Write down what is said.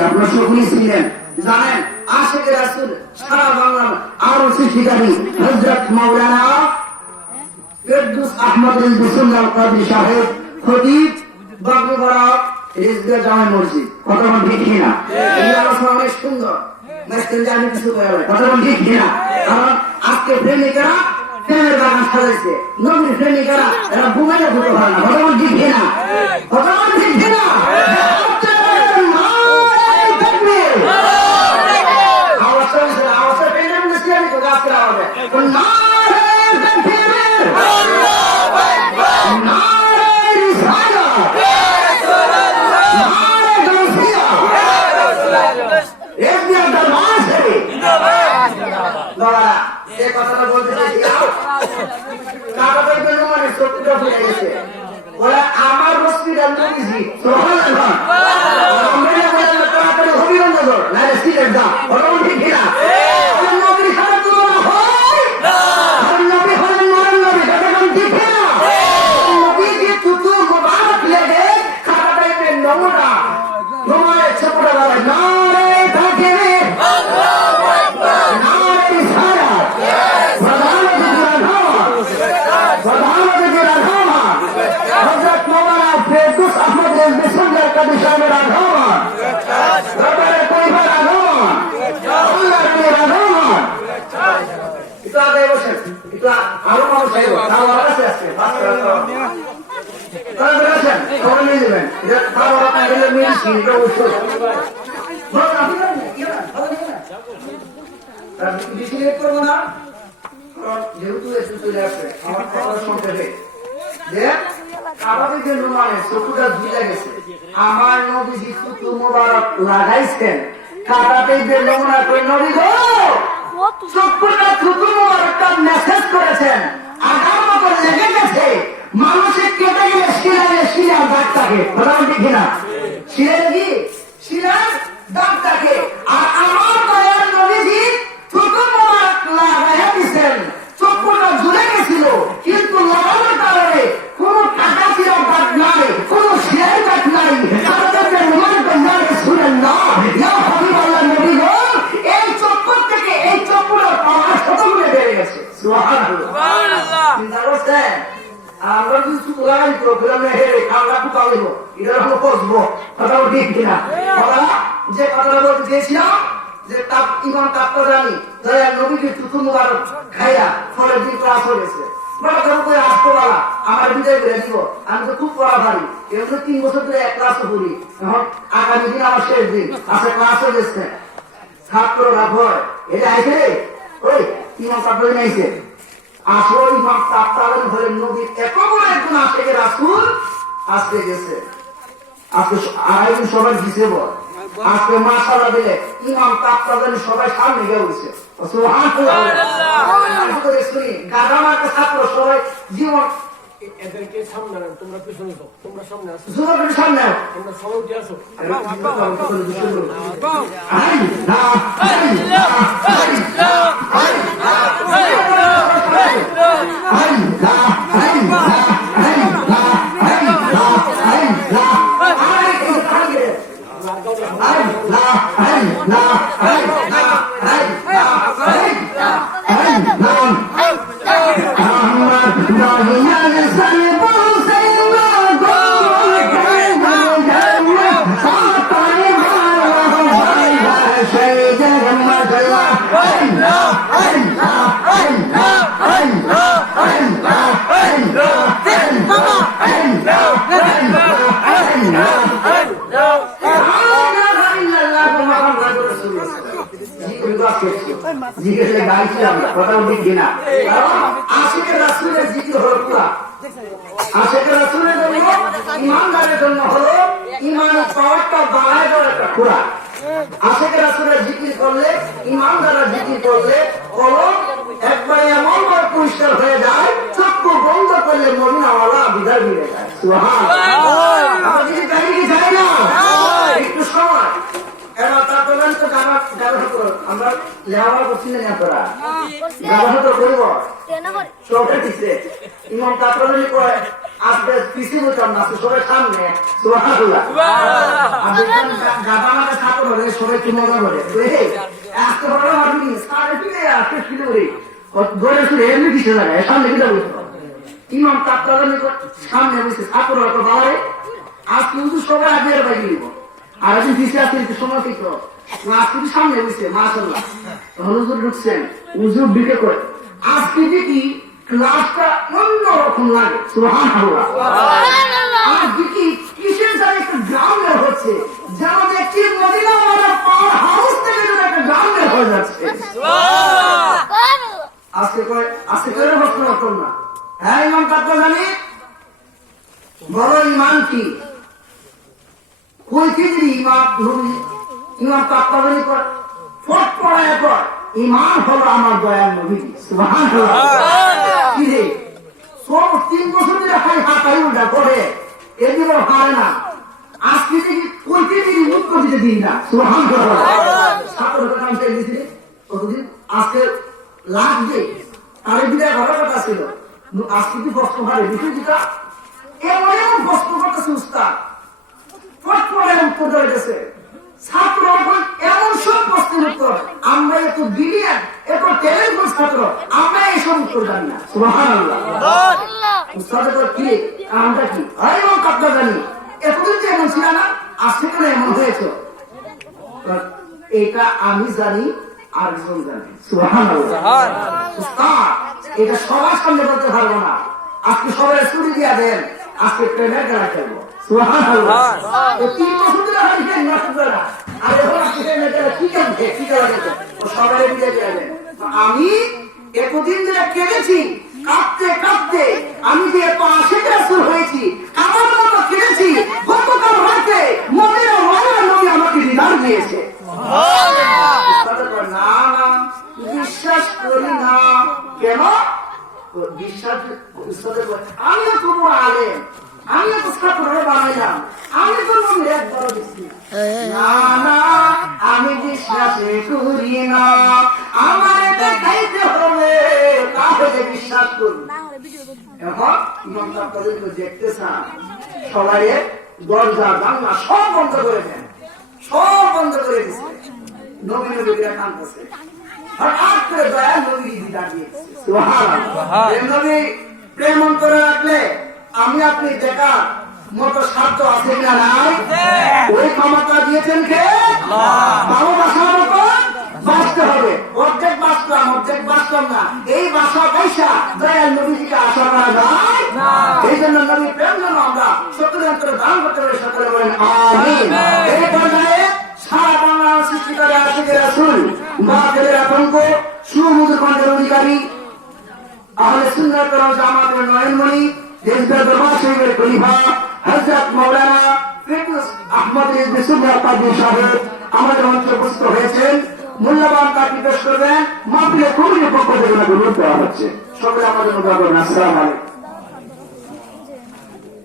আপনার সকলেই ছিলেন জানেন আশিকে রাসূল সারা বাংলার আরো শিক্ষারী হযরত মাওলানা ফেরদৌস আহমদ বিসমিল্লাহ কাজী সাহেব খতিব বাগড়া রিজভি জামে মসজিদ কথা ঠিক না এই আলোচনা অনেক সুন্দর মেসেজ জানি কিছু বলে কথা ঠিক না কারণ আজকে প্রেমিকরা প্রেমের বাগান সাজাইছে নবীর প্রেমিকরা এরা ঘুমাইলে ঘুরতে পারে না কথা ঠিক না কথা ঠিক না আমার হসপিটাল নবীজি তাড়াতাড়ি হবিগঞ্জর নাহলে সিলেট যা ঠিক না নবীর সাথে তুলনা হয় নবী হলেন নরেন নবী কথা ঠিক না নবীজি তুতু মুবারক লেগে খাতা টাইপের নমুনা তোমার ছোটটা বলে নারে থাকে আল্লাহু আকবার নারে সারা হযরত মাওলানা ফেরদৌস আহমদ বিসমিল্লাহ কাজী সাহেবের আগমন দরবারে পরিবার আগমন আল্লাহর নবীর আগমন এটা আগে বসেন এটা আরো মানুষ আইব তাও আছে আছে তাহলে বলেছেন খবর নিয়ে নেবেন এটা তাও আপনাদের মিলছি এটা অবশ্যই বল আপনি আর বেশি লেট করবো না যেহেতু এসে চলে আসবে আমার কথা শুনতে হবে যে আমাদের জন্য মানে চকুটা ধুয়ে গেছে আমার নবীজি চুতু মোবারক লাগাইছেন কাটাতেই যে নমুনা করে নবী গো চকুটা চুতু মোবারকটা মেসেজ করেছেন আগার মতো লেগে গেছে মানুষের কেটে গেলে শিলার দাগ থাকে বললাম ঠিক না শিলার কি শিলার দাগ থাকে আর আমার দয়ার নবীজি চুতু মোবারক লাগাইয়া দিচ্ছেন চকুটা ঝুলে গেছিল কিন্তু লাগানোর কারণে কোন কাটা শিলার দাগ নাই কোন শিলার দাগ নাই তাদের রোমান কন্যাকে শুনেন না ইয়া হাবিবাল্লাহ নবী গো এই চক্কর থেকে এই চক্করের পাওয়ার শতগুণে বেড়ে গেছে সুবহানাল্লাহ চিন্তা করছেন আমরা যদি শুধু লাগাই তো ফিল্মে হেরে আমরা তো পাবো এটা হলো বসবো কথা ঠিক কিনা কথা যে কথাটা বলতে চেয়েছিলাম যে তাপ ইমাম তাপ্তাজানি দয়া নবীকে চুতু মুবারক খাইয়া ফলের দিন ক্লাস হয়ে গেছে বড় করে করে আসতো বালা আমার বিদায় করে দিব আমি তো খুব পড়া ভারী এরকম 3 বছর ধরে এক ক্লাস পড়ি এখন আগামী দিন আমার শেষ দিন আসলে ক্লাস হয়ে গেছে ছাত্ররা ভয় এটা আইছে ওই ইমাম তাপ্তাজানি আইছে আসল ইমাম তাপ্তাজানি হলেন নবীর এত বড় একজন আশেকে রাসূল আসতে গেছে আজকে আয়োজন সবাই দিছে বল আজকে মাশাআল্লাহ দিলে ইমাম তাপ্তাজানি সবাই সামনে গিয়ে উঠছে সুবহানাল্লাহ শুনি গাদামাকে ছাত্র সবাই জীবন এদেরকে সামনে তোমরা পিছনে যাও তোমরা সামনে আসো জোরে সামনে তোমরা সবাই উঠে আসো জিজ্ঞেস গাইছিলাম কথা ঠিক কিনা আশিকের রাসূলের জিকির হলো পুরা আশিকের রাসূলের জন্য ইমানদারের জন্য হলো ইমানের পাওয়ারটা বাড়ায় দেওয়ার একটা পুরা আশিকের রাসূলের জিকির করলে ইমানদাররা জিকির করলে কলম একবারে এমন ভাবে পরিষ্কার হয়ে যায় চক্ষু বন্ধ করলে মদিনাওয়ালা বিদায় মিলে যায় সুবহানাল্লাহ আমরা যদি গাড়ি কি যাই না একটু সময় এবার তারপর তো আমরা লেখাপড়া করছি না আপনারা গাবাহ তো করব শোকে দিচ্ছে ইমাম তারপরে কয় আজকে পিছিয়ে বলতাম না, সবাই সামনে সুবহানাল্লাহ। আর দেখবেন গাদা মানে ছাত্র হলে সবাই কি মজা করে আজকে বড় মারবি সাড়ে ফিরে আজকে ফিরে করে গড়ে ফিরে এমনি পিছিয়ে লাগায় সামনে কিনা বলতো ইমাম তাপ্তানি সামনে বসে ছাত্র হতো বাবারে আজ কিন্তু সবাই আগে বাইরে দিব আর একদিন পিছিয়ে আসতে সময় ঠিক আজকে সামনে বসে মাশাআল্লাহ হুজুর ঢুকছেন হুজুর দিকে করে আজকে দেখি ক্লাসটা অন্যরকম লাগে সুবহানাল্লাহ। আজকে কি কিসের জানি একটা গ্রাউন্ডে হচ্ছে যেন দেখছি মদিনা ওয়ালা পাওয়ার হাউস থেকে যেন একটা গ্রাউন্ডে হয়ে যাচ্ছে আজকে করে প্রশ্ন করতাম না। হ্যাঁ ইমাম তাত্তা জানি বড় ইমান কি কই থেকে ইমাম তাত্তা জানি ফট পড়ায় পর ইমান হলো আমার দয়াল নবী সুবহানাল্লাহ। কি রে সব 3 বছর ধরে হাতাই উল্টা করে এগুলো হারে না আজকে থেকে কইতে দিন উত্তর দিতে দিন না সুবহানাল্লাহ। ছাত্রদের কাম চাই দিয়েছি কতদিন আজকে লাখ দে আরে বিদায় ঘরের কথা ছিল আজকে কি কষ্ট হারে বিষয় যেটা এমন কষ্ট করতেছে উস্তাদ ফট পড়ে উত্তর দেওয়া গেছে ছাত্র এমন সব প্রশ্নের উত্তর আমরা এত বিলিয়ন এত ট্যালেন্ট ছাত্র আমরা এইসব উত্তর জানি না সুবহানাল্লাহ। উস্তাদের কি আমরা কি এমন কথা জানি এতদিন যে এমন ছিল না আজকে কেন এমন হয়েছে এটা আমি জানি আর একজন জানি সুবহানাল্লাহ। উস্তাদ এটা সবার সামনে বলতে পারবো না আজকে সবাই ছুটি দিয়া দেন আজকে ট্রেনের খেলা খেলবো সুবহানাল্লাহ। 3 বছর ধরে হারিয়ে নষ্ট করে না আর এখন আজকে ট্রেনের খেলা কি করবে কি করা যেত সবাই বিদায় দিয়ে দেন। আমি এতদিন ধরে কেঁদেছি কাঁদতে কাঁদতে আমি যে পাশে রাসূল হয়েছি আমার মতো কেঁদেছি গতকাল রাতে মদিনা ওয়ালা নবী আমাকে দিদার দিয়েছে না না বিশ্বাস করি না কেন বিশ্বাস আমিও তো আলেম আমিও তো ছাত্র বানাইলাম আমি তো মনে একবার দিচ্ছি না না আমি বিশ্বাসে করি না আমার দেখাইতে হবে তাহলে বিশ্বাস করি। এখন ইমাম তাদেরকে দেখতে চান সবাই দরজা জানলা সব বন্ধ করে দেন সব বন্ধ করে দিচ্ছে নবী নবীরা কাঁদতেছে হঠাৎ করে দয়াল নবী দিদার দিয়েছে সুবহানাল্লাহ। প্রেম অন্তরে রাখলে আমি আপনি দেখার মতো সাধ্য আছে কিনা নাই ওই ক্ষমতা দিয়েছেন কে ভালোবাসার মতো বাঁচতে হবে অর্ধেক বাঁচলাম না এই বাসা পয়সা দয়াল নবীজিকে আশা করা যায় এই জন্য নবী প্রেম যেন আমরা সকলের অন্তরে দান করতে পারি সকলে বলেন আমিন। এই পর্যায়ে সারা বাংলার সৃষ্টিকারী আশিকে রাসূল বাতিলের আতঙ্ক সুমধুর কণ্ঠের অধিকারী আহলে সুন্নাত ওয়াল জামাতের নয়নমণি দেশদার দরবার শরীফের খলিফা হযরত মাওলানা ফিরদৌস আহমদ ইবনে সুবহান কাদি সাহেব আমাদের মঞ্চে উপস্থিত হয়েছেন মূল্যবান তাকে পেশ করবেন মাহফিলে কমিটির পক্ষ থেকে অনুরোধ দেওয়া হচ্ছে সকলে আমাদের দোয়া করবেন। আসসালামু আলাইকুম।